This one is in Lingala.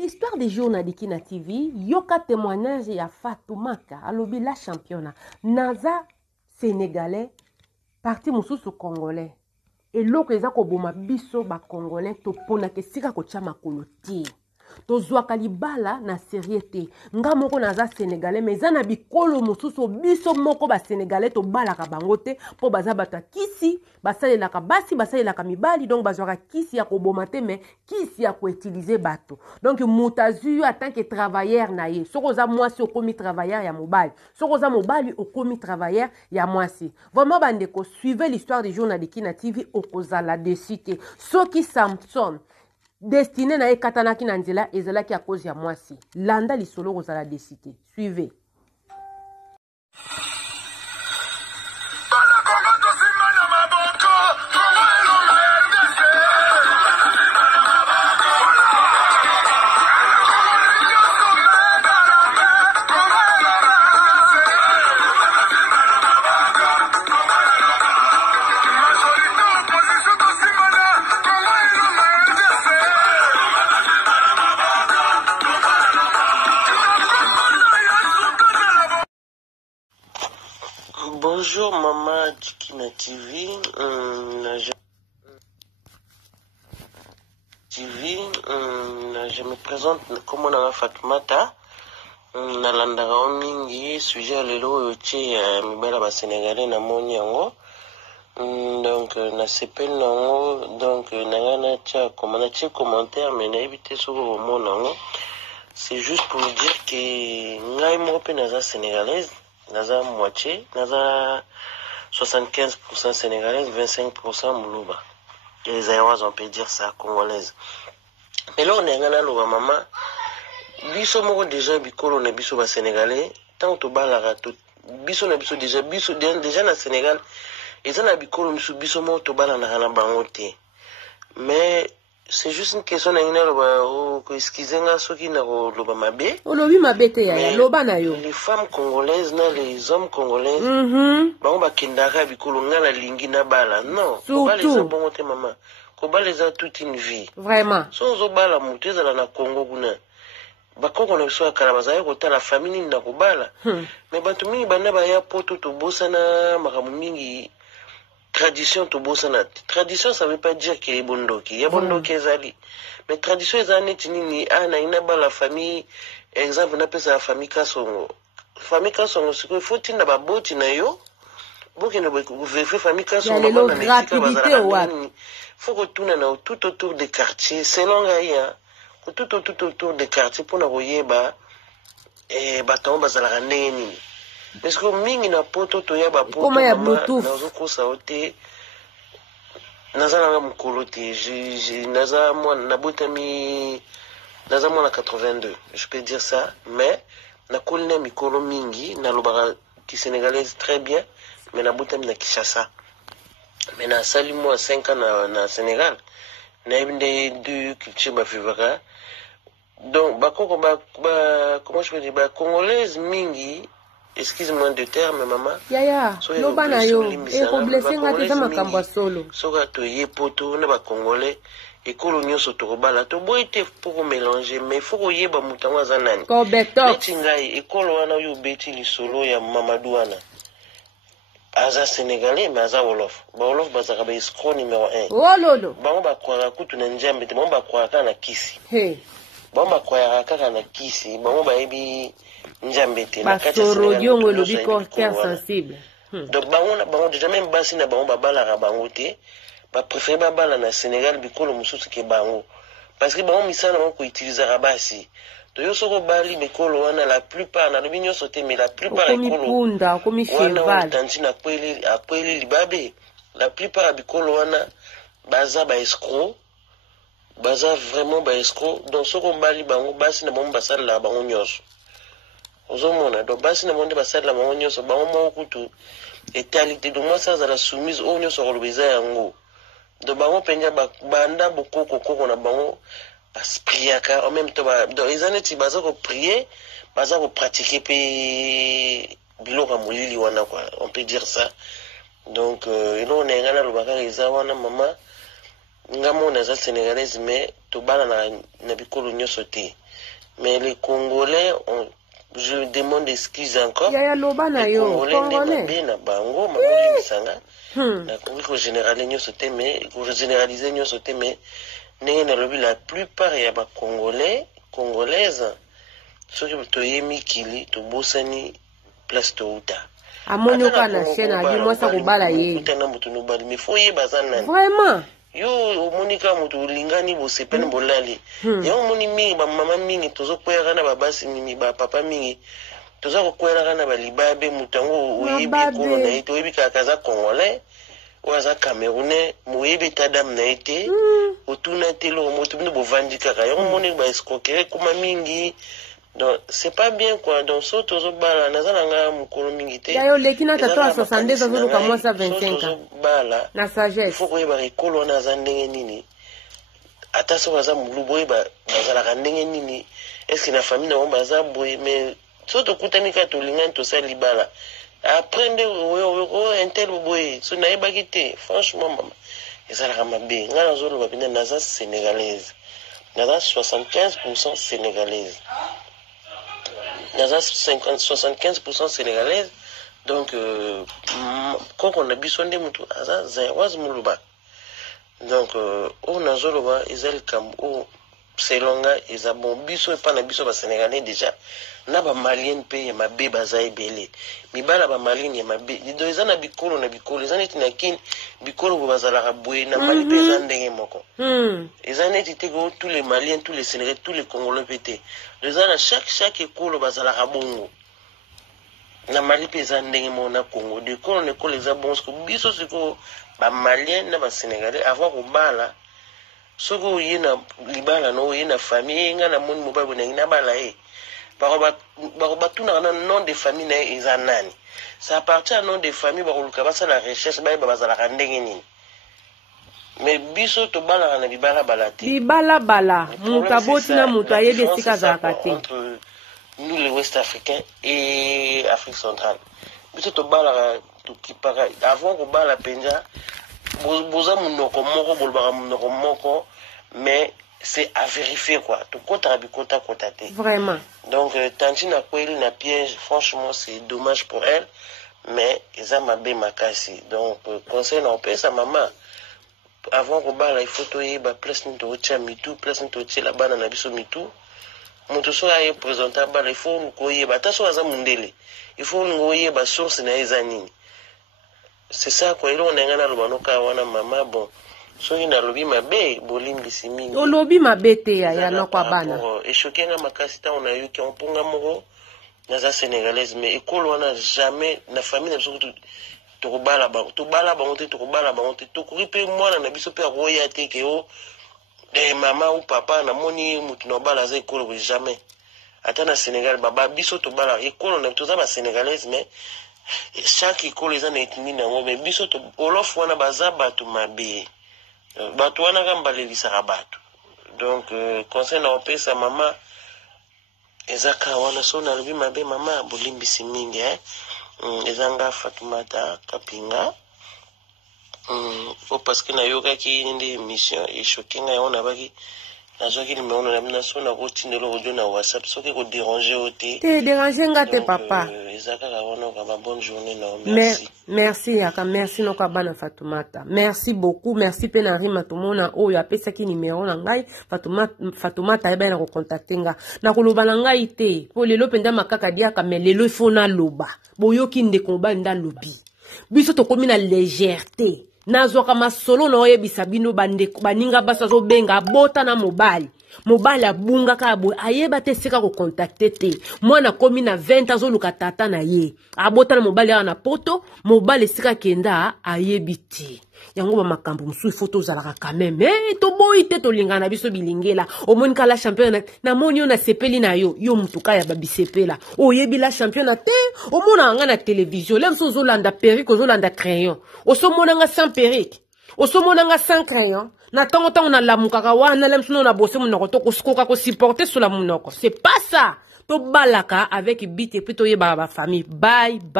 L'histoire des jours na Dikina TV, yoka témoignage ya Fatoumata, alobi la championne. Naza sénégalais, parti mususu congolais. Et loko eza ko boma biso ba congolais to pona ke sika ko tia makolo ti. To zwaka libala na seriété. Nga moko naza sénégalais mais za na bikolo mususu biso moko ba sénégalais to balaka bango te po baza bata kisi, basalelaka basi, basalelaka mibali donc bazwaka kisi ya ko boma te mais kisi ya ko utiliser bato. Donc mutazu en tant que travailleur na ye. Soko za mwasi okomi travailleur ya mobali. Soko za mobali okomi travailleur ya mwasi. Vraiment bandeko suivez l'histoire du jour na Dikina TV okozala de cité. Soki Samson destiné na ekatanaki na nzela ezalaki à cause ya mwasi. Landa lisolo kozala de cité. Suivez. Bonjour maman Dikina TV. Je me présente comme on a Fatoumata. Nalandaka mingi sujet lelo yoche mibala ba sénégalais na moni yango. Donc na sepel nango donc nangana tia commentaire mais na éviter soko mona nango. C'est juste pour dire que ngai mo pe naza sénégalaise. Naza moitié, naza 75% sénégalaise, 25% Moulouba. Et les Aïwas, on peut dire ça, congolaise. Mais là, on est en train maman. Biso moko déjà bikolo na biso ba sénégalais, tant to balara to biso na biso déjà na Sénégal, et ça na bikolo biso moko to balana na bango te. Mais c'est juste une question na ina loba o ko excusenga soki na ko loba mabe. O lobi mabe te ya loba na yo. Les femmes congolaises na les hommes congolais. Bango ba kendaka bikolo ngala lingi na bala. Non, ko ba les bongo te maman. Ko ba les a toute une vie. Vraiment. So zo bala mutu za na Congo kuna. Ba Congo na so kala bazaye ko tala famille na ko bala. Mais bantu mingi bana ba ya poto to bosana makamu mingi. Tradition to bosana. Tradition ça veut pas dire qu'il y a bondoki. Il y a bondoki ezali. Mais tradition ezali nini na ina ba la famille exemple na pesa la famille Kasongo. Famille Kasongo c'est qu'il faut tinda ba boti na yo. Boki na vérifier famille Kasongo na rapidité wa. Faut que tourne na tout autour des quartiers selon gaïa. Tout autour des quartiers pour na koyeba baton bazala neni. Parce que mingi na poto to ya ba poto comment ya bluetooth nazo kosa ote nazala nga mukolo te naza moi na botami naza moi na 82 je peux dire ça mais na kolina mikolo mingi na lobaka ki sénégalaise très bien mais na botami na Kinshasa mais na sali moi 5 ans na Sénégal na ibinde deux culture ba vivaka donc ba koko ba comment je peux dire ba congolaise mingi. Excuse-moi de terme, maman. Ya, loba na yo. E ko blessé ngati za makambo ya solo. Soka to ye poto na ba congolais ekolo nyoso to kobala to boite pour mélanger mais faut ko yeba mutango za nani. Ko beto. Betingai ekolo wana yo beti lisolo ya Mamadou wana. Aza sénégalais mais aza wolof. Ba wolof bazaka ba escroc numéro 1. Oh lolo. Bango ba kwara kutu na njambe te bango ba kwara na kisi. Hey. Bango ba kwara kaka na kisi bango ba yebi njambete na kati yongo lobi cœur sensible. Donc bango déjà même basi na bango babala bango te ba préférer babala na Sénégal bikolo mususu ke bango parce que bango misana bango ko utiliser basi to yo soko bali bikolo wana la plupart na lobi nyoso te mais la plupart ekolo punda komi cheval tantina kweli libabe la plupart bikolo wana baza ba escroc baza vraiment ba escroc donc soko bali bango basi na bango basala la bango nyoso ozomona do basi na monde basala la bango nyoso bango mo kutu etalité do moi ça za la soumise o nyoso kolobeza yango do bango penja banda bokoko na bango baspriaka en même temps do ezaneti baza ko prier baza ko pratiquer pe biloko molili wana quoi on peut dire ça donc ilo na ngana lobaka eza wana mama ngamo naza sénégalaise mais tobala na bikolo nyonso te. Mais les Congolais, je demande excuse encore. Ya loba na yo, Congolais. Na bango, mamuli misanga. Na kongi ko généraliser nyonso te mais ko généraliser nyonso te mais ndenge na lobi la plupart ya ba Congolais, Congolaises soki toyemi kili tobosani place touta. Amoni ka na chaîne ali mwasa kobala ye. Utana mutu no bali mais faut yeba zanani. Vraiment. Yo omonika mutu lingani bosepene bolali. Yo omoni mingi ba mama mingi tozo kwera na babasi mingi ba papa mingi. Toza ko kwera na ba libabe mutango oyebi ko na ito oyebi ka kaza Congolais. Waza Camerounais moyebi tadam na ite. Otuna telo motu bino bovandi kaka. Yo omoni ba escroquerie kuma mingi. Donc c'est pas bien quoi. Donc so tozo bala nazalanga mukolo mingi te. Ya yo lekina tato a 62 ans ka mwasa 25 ans. Bala. Na sagesse. Faut ko ba ekolo na zandenge nini. Ata so waza muluboy ba bazala ndenge nini. Est-ce que na famille na baza boy mais so to kutani ka to lingani to sali bala. Aprendre o intel boy. So na yeba kite franchement mama. Ezala mabe. Ngana zolo ba bina naza sénégalaise. Naza 75% sénégalaise. Naza 75% sénégalaise. Donc quand on a bisonde mutu aza zaiwaz muluba. Donc on a zoloba ezali kam o selonga eza bon biso pa na biso ba sénégalais déjà na ba malien pe ya mabe baza ebele mibala ba malien ya mabe do eza na bikolo eza neti na kin bikolo bo bazala ka boye na mali pe eza ndenge moko eza neti te go tous les maliens tous les sénégalais tous les congolais pété eza na chaque ekolo bazala ka bongo na mali pe eza ndenge moko na Congo de kolo ne kolo eza bon parce que biso siko ba malien na ba sénégalais avant ko bala soko yena libala no yena famille nga na moni mobabo na ina bala ba tuna na nom de famille na eza nani ça appartient à nom de famille ba koluka basa la recherche ba bazala ka ndenge nini mais biso to bala na bibala balate bibala mutaboti na mutu ayede sika za kate nous les Ouest Africains et Afrique centrale biso to bala to kipaka avant ko bala penja boza munoko moko bolbaka munoko moko mais c'est à vérifier quoi tout kota bikota kotate vraiment donc Tantine Kweli na piège franchement c'est dommage pour elle mais eza mabe makasi donc conseil na opé sa maman avant ko bala il faut to yeba place ni to tia mitu place ni to tia la bana na biso mitu mutu so aye présenter bala il faut ko yeba ta so aza mundele il faut ngo yeba source na eza nini. C'est ça quoi, il on a un albano kawana mama bon. So il a lobby ma bé, bolim bisimi. O lobby ma bete ya no kwa bana. Et choqué na makasita on a eu qui on ponga moro naza sénégalaise mais école on a jamais na famille na surtout to bala ba to bala ba monter to bala ba monter to ripe moi na biso pe roya te ke o mama ou papa na moni mutu no bala za école jamais. Ata na Sénégal baba biso to bala école on a to za ba sénégalaise mais chaque école eza na etini nango mais biso to olof wana baza bato mabe bato wana kambalelisa bato donc conseil na opesa mama ezaka wana so na lobi mabe mama bolimbisi mingi ezanga Fatoumata Kapinga parce que na yoga ki ndi mission et choquinga yona baki nazoki numéro na mina so na kotindelo audio na WhatsApp soki ko déranger ote te déranger ngate papa bonne journée non merci merci yaka merci no kabana Fatoumata merci beaucoup merci pena rima tomona oyo apesa ki numéro na ngai Fatoumata eba na ko contacter nga na koloba na ngai te po lelo penda makaka dia ka melelo ifona loba boyoki ndeko banda lobi biso to komi na légèreté nazoka masolo na oyebisa bino bandeko baninga basa zo benga bota na mobali abunga ka boy ayeba te sika ko contacter te mwana komi na 20 azoluka tata na ye abota na mobali na poto mobali sika kenda ayebi te yango ba makambo musu photo zalaka quand même to boy te to lingana biso bilingela omoni kala champion na moni na sepeli na yo mutuka ya babisepela oyebi la champion te omona nga na télévision lemso zolanda perruque zolanda crayon osomona nga sans perruque osomona nga sans crayon na tango na lamukaka wana lemso na bosse munoko to koskoka ko supporter sur la munoko c'est pas ça to balaka avec bite plutôt yeba ba famille bye bye.